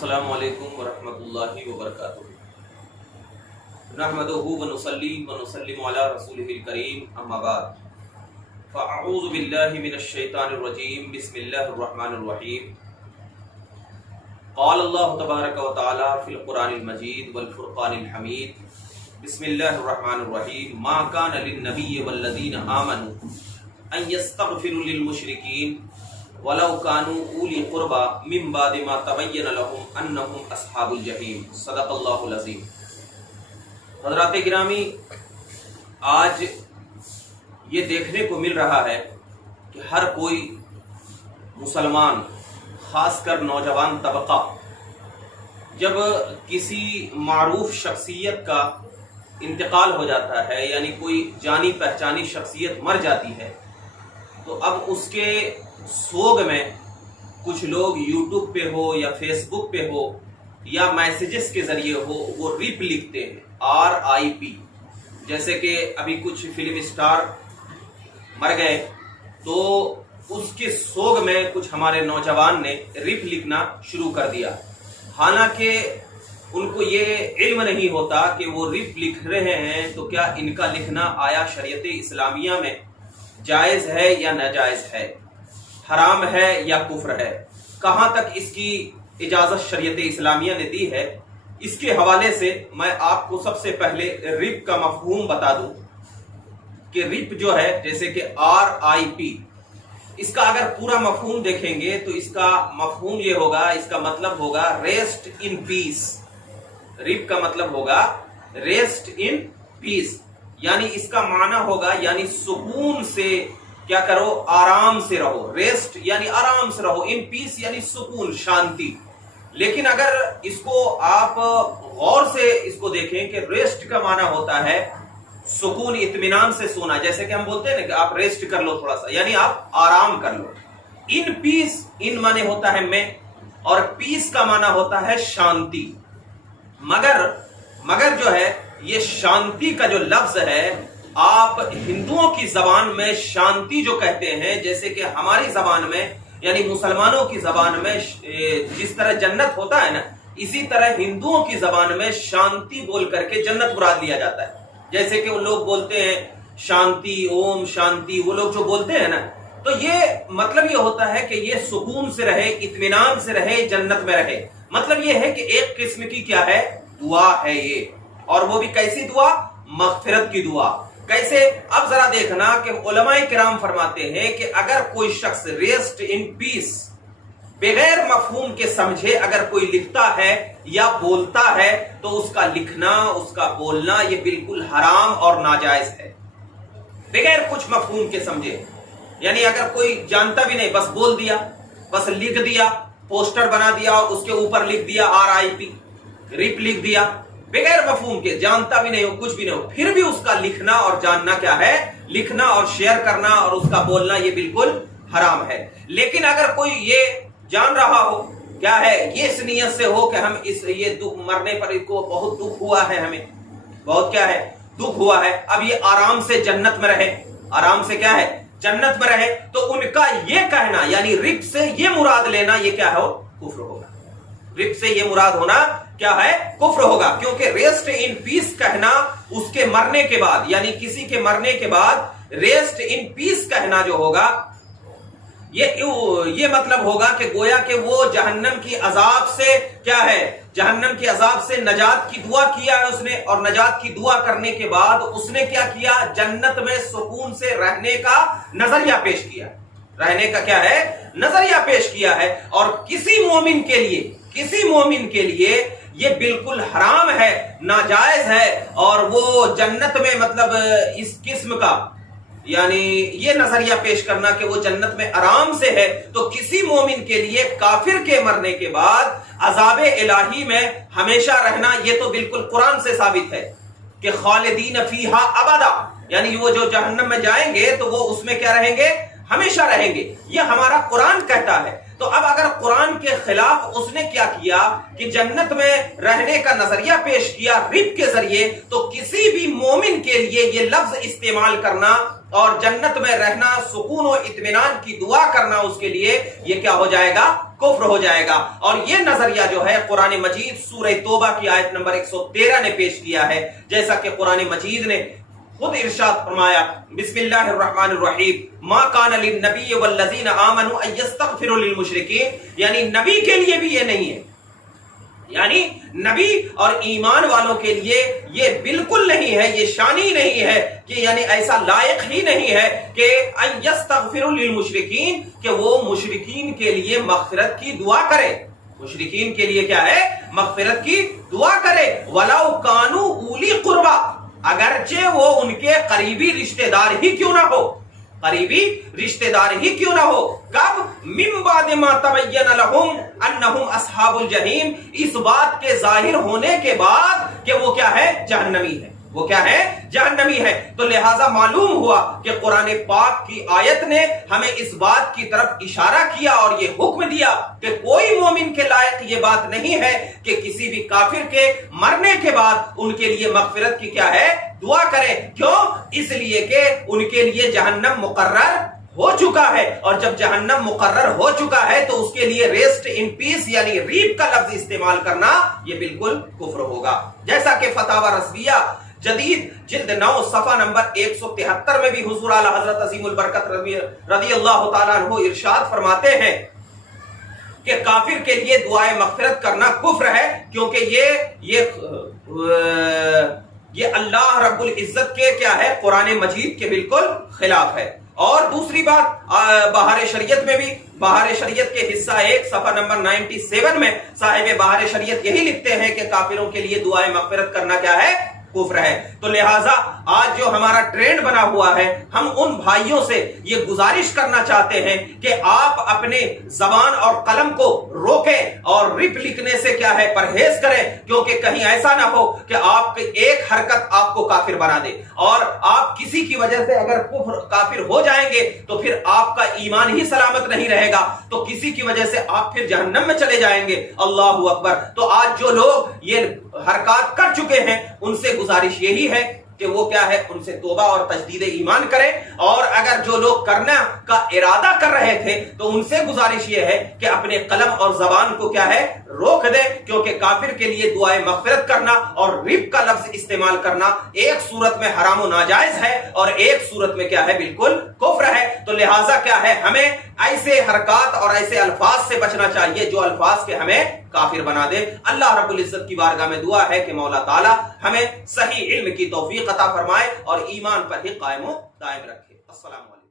السلام علیکم ورحمۃ اللہ وبرکاتہ۔ نحمدہ ونصلی ونسلم علی رسولہ الکریم، اما بعد فاعوذ باللہ من الشیطان الرجیم، بسم اللہ الرحمن الرحیم۔ قال اللہ تبارک و تعالی فی القرآن المجید والفرقان الحمید، بسم اللہ الرحمن الرحیم۔ ما کان للنبی والذین آمنوا ان یستغفروا للمشرکین وَلَوْ كَانُوا أُولِي قُرْبَى مِن بَعْدِ مَا تَبَيَّنَ لَهُمْ أَنَّهُمْ أَصْحَابُ الْجَحِيمِ۔ صدق اللہ العظیم۔ حضرات گرامی، آج یہ دیکھنے کو مل رہا ہے کہ ہر کوئی مسلمان، خاص کر نوجوان طبقہ، جب کسی معروف شخصیت کا انتقال ہو جاتا ہے، یعنی کوئی جانی پہچانی شخصیت مر جاتی ہے، تو اب اس کے سوگ میں کچھ لوگ یوٹیوب پہ ہو یا فیس بک پہ ہو یا میسیجز کے ذریعے ہو، وہ ریپ لکھتے ہیں، RIP۔ جیسے کہ ابھی کچھ فلم اسٹار مر گئے تو اس کے سوگ میں کچھ ہمارے نوجوان نے ریپ لکھنا شروع کر دیا، حالانکہ ان کو یہ علم نہیں ہوتا کہ وہ ریپ لکھ رہے ہیں تو کیا ان کا لکھنا آیا شریعت اسلامیہ میں جائز ہے یا ناجائز ہے، حرام ہے یا کفر ہے، کہاں تک اس کی اجازت شریعت اسلامیہ نے دی ہے۔ اس کے حوالے سے میں آپ کو سب سے پہلے ریپ کا مفہوم بتا دوں کہ ریپ جو ہے، جیسے کہ RIP، اس کا اگر پورا مفہوم دیکھیں گے تو اس کا مفہوم یہ ہوگا، اس کا مطلب ہوگا ریسٹ ان پیس۔ ریپ کا مطلب ہوگا ریسٹ ان پیس، یعنی اس کا معنی ہوگا یعنی سکون سے کیا کرو، آرام سے رہو۔ ریسٹ یعنی آرام سے رہو، ان پیس یعنی سکون، شانتی۔ لیکن اگر اس کو آپ غور سے اس کو دیکھیں کہ ریسٹ کا معنی ہوتا ہے سکون، اطمینان سے سونا، جیسے کہ ہم بولتے ہیں نا کہ آپ ریسٹ کر لو تھوڑا سا، یعنی آپ آرام کر لو۔ ان پیس، ان معنی ہوتا ہے میں، اور پیس کا معنی ہوتا ہے شانتی۔ مگر جو ہے یہ شانتی کا جو لفظ ہے، آپ ہندوؤں کی زبان میں شانتی جو کہتے ہیں، جیسے کہ ہماری زبان میں یعنی مسلمانوں کی زبان میں جس طرح جنت ہوتا ہے نا، اسی طرح ہندوؤں کی زبان میں شانتی بول کر کے جنت مراد لیا جاتا ہے۔ جیسے کہ وہ لوگ بولتے ہیں شانتی، اوم شانتی، وہ لوگ جو بولتے ہیں نا، تو یہ مطلب یہ ہوتا ہے کہ یہ سکون سے رہے، اطمینان سے رہے، جنت میں رہے۔ مطلب یہ ہے کہ ایک قسم کی کیا ہے، دعا ہے یہ، اور وہ بھی کیسی دعا، مغفرت کی دعا۔ کیسے؟ اب ذرا دیکھنا کہ علماء کرام فرماتے ہیں کہ اگر کوئی شخص ریسٹ ان پیس بغیر مفہوم کے سمجھے اگر کوئی لکھتا ہے یا بولتا ہے تو اس کا لکھنا، اس کا بولنا یہ بالکل حرام اور ناجائز ہے، بغیر کچھ مفہوم کے سمجھے۔ یعنی اگر کوئی جانتا بھی نہیں، بس بول دیا، بس لکھ دیا، پوسٹر بنا دیا، اس کے اوپر لکھ دیا RIP، ریپ لکھ دیا، بغیر مفہوم کے، جانتا بھی نہیں ہو، کچھ بھی نہیں ہو، پھر بھی اس کا لکھنا اور جاننا کیا ہے، لکھنا اور شیئر کرنا اور اس کا بولنا یہ بالکل حرام ہے۔ لیکن اگر کوئی یہ جان رہا ہو، کیا ہے، یہ اس نیت سے ہو کہ ہم یہ دکھ مرنے پر اس کو بہت دکھ ہوا ہے، ہمیں بہت کیا ہے، دکھ ہوا ہے، اب یہ آرام سے جنت میں رہے، آرام سے کیا ہے، جنت میں رہے، تو ان کا یہ کہنا یعنی رپ سے یہ مراد لینا یہ کیا ہو، کفر ہوگا۔ رپ سے یہ مراد ہونا کیا ہے، کفر ہوگا، کیونکہ ریسٹ ان پیس کہنا اس کے مرنے کے بعد، یعنی کسی کے مرنے کے بعد ریسٹ ان پیس کہنا جو ہوگا، یہ مطلب ہوگا کہ گویا کہ وہ جہنم کی عذاب سے کیا ہے، جہنم کی عذاب سے نجات کی دعا کیا ہے اس نے، اور نجات کی دعا کرنے کے بعد اس نے کیا کیا، جنت میں سکون سے رہنے کا نظریہ پیش کیا، رہنے کا کیا ہے، نظریہ پیش کیا ہے۔ اور کسی مومن کے لیے یہ بالکل حرام ہے، ناجائز ہے، اور وہ جنت میں مطلب اس قسم کا یعنی یہ نظریہ پیش کرنا کہ وہ جنت میں آرام سے ہے، تو کسی مومن کے لیے کافر کے مرنے کے بعد عذاب الہی میں ہمیشہ رہنا یہ تو بالکل قرآن سے ثابت ہے کہ خالدین فیہا ابدا، یعنی وہ جو جہنم میں جائیں گے تو وہ اس میں کیا رہیں گے، ہمیشہ رہیں گے، یہ ہمارا قرآن کہتا ہے۔ تو اب اگر قرآن کے خلاف اس نے کیا کیا کہ جنت میں رہنے کا نظریہ پیش کیا ریپ کے ذریعے، تو کسی بھی مومن کے لیے یہ لفظ استعمال کرنا اور جنت میں رہنا، سکون و اطمینان کی دعا کرنا اس کے لیے یہ کیا ہو جائے گا، کفر ہو جائے گا۔ اور یہ نظریہ جو ہے قرآن مجید سورہ توبہ کی آیت نمبر 113 نے پیش کیا ہے، جیسا کہ قرآن مجید نے خود ارشاد فرمایا، بسم اللہ الرحمن الرحیم، ما کان للنبی والذین آمنوا ان یستغفروا للمشرکین، یعنی نبی کے لیے بھی یہ نہیں ہے، یعنی نبی اور ایمان والوں کے لیے یہ بالکل نہیں ہے، یہ شان ہی نہیں ہے کہ یعنی ایسا لائق ہی نہیں ہے کہ ان یستغفروا للمشرکین، کہ وہ مشرکین کے لیے مغفرت کی دعا کرے، مشرکین کے لیے کیا ہے؟ مغفرت کی دعا کرے، وَلَوْ كَانُوا أُولِي قُرْبَى، اگرچہ وہ ان کے قریبی رشتہ دار ہی کیوں نہ ہو، قریبی رشتہ دار ہی کیوں نہ ہو۔ کب؟ من بعد ما تبین لہم انہم اصحاب الجحیم، اس بات کے ظاہر ہونے کے بعد کہ وہ کیا ہے؟ جہنمی ہے، وہ کیا ہے؟ جہنمی ہے۔ تو لہٰذا معلوم ہوا کہ قرآن پاک کی آیت نے ہمیں اس بات کی طرف اشارہ کیا اور یہ حکم دیا کہ کوئی مومن کے لائق یہ بات نہیں ہے کہ کسی بھی کافر کے مرنے کے بعد ان کے لیے مغفرت کی کیا ہے؟ دعا کرے۔ کیوں؟ اس لیے کہ ان کے لیے جہنم مقرر ہو چکا ہے، اور جب جہنم مقرر ہو چکا ہے تو اس کے لیے ریسٹ ان پیس یعنی ریپ کا لفظ استعمال کرنا یہ بالکل کفر ہوگا۔ جیسا کہ فتاوی رضویہ جدید جلد 9 صفحہ نمبر 173 میں بھی حضور اعلی حضرت عظیم البرکت رضی اللہ تعالیٰ عنہ ارشاد فرماتے ہیں کہ کافر کے لیے دعائے مغفرت کرنا کفر ہے، کیونکہ یہ اللہ رب العزت کے کیا ہے؟ قرآن مجید کے بالکل خلاف ہے۔ اور دوسری بات، بہار شریعت میں بھی، بہار شریعت کے حصہ 1 صفحہ نمبر 97 میں صاحب بہار شریعت یہی لکھتے ہیں کہ کافروں کے لیے دعائے مغفرت کرنا کیا ہے؟ کفر ہے۔ تو لہٰذا آج جو ہمارا ٹرینڈ بنا ہوا ہے، ہم ان بھائیوں سے یہ گزارش کرنا چاہتے ہیں کہ آپ اپنے زبان اور قلم کو روکیں اور رپ لکھنے سے کیا ہے؟ پرہیز کریں، کیونکہ کہیں ایسا نہ ہو کہ آپ کی ایک حرکت آپ کو کافر بنا دے، اور آپ کسی کی وجہ سے اگر کافر ہو جائیں گے تو پھر آپ کا ایمان ہی سلامت نہیں رہے گا، تو کسی کی وجہ سے آپ پھر جہنم میں چلے جائیں گے۔ اللہ اکبر۔ تو آج جو لوگ یہ حرکات کر چکے ہیں ان سے گزارش یہی ہے کہ وہ کیا ہے؟ ان سے توبہ اور تجدید ایمان کریں، اور اگر جو لوگ کرنا کا ارادہ کر رہے تھے تو ان سے گزارش یہ ہے کہ اپنے قلم اور زبان کو کیا ہے؟ روک دیں، کیونکہ کافر کے لیے دعائے مغفرت کرنا اور رب کا لفظ استعمال کرنا ایک صورت میں حرام و ناجائز ہے اور ایک صورت میں کیا ہے؟ بالکل کفر ہے۔ تو لہٰذا کیا ہے؟ ہمیں ایسے حرکات اور ایسے الفاظ سے بچنا چاہیے جو الفاظ کے ہمیں کافر بنا دے۔ اللہ رب العزت کی بارگاہ میں دعا ہے کہ مولا تعالی ہمیں صحیح علم کی توفیق عطا فرمائے اور ایمان پر ہی قائم و دائم رکھے۔ السلام علیکم۔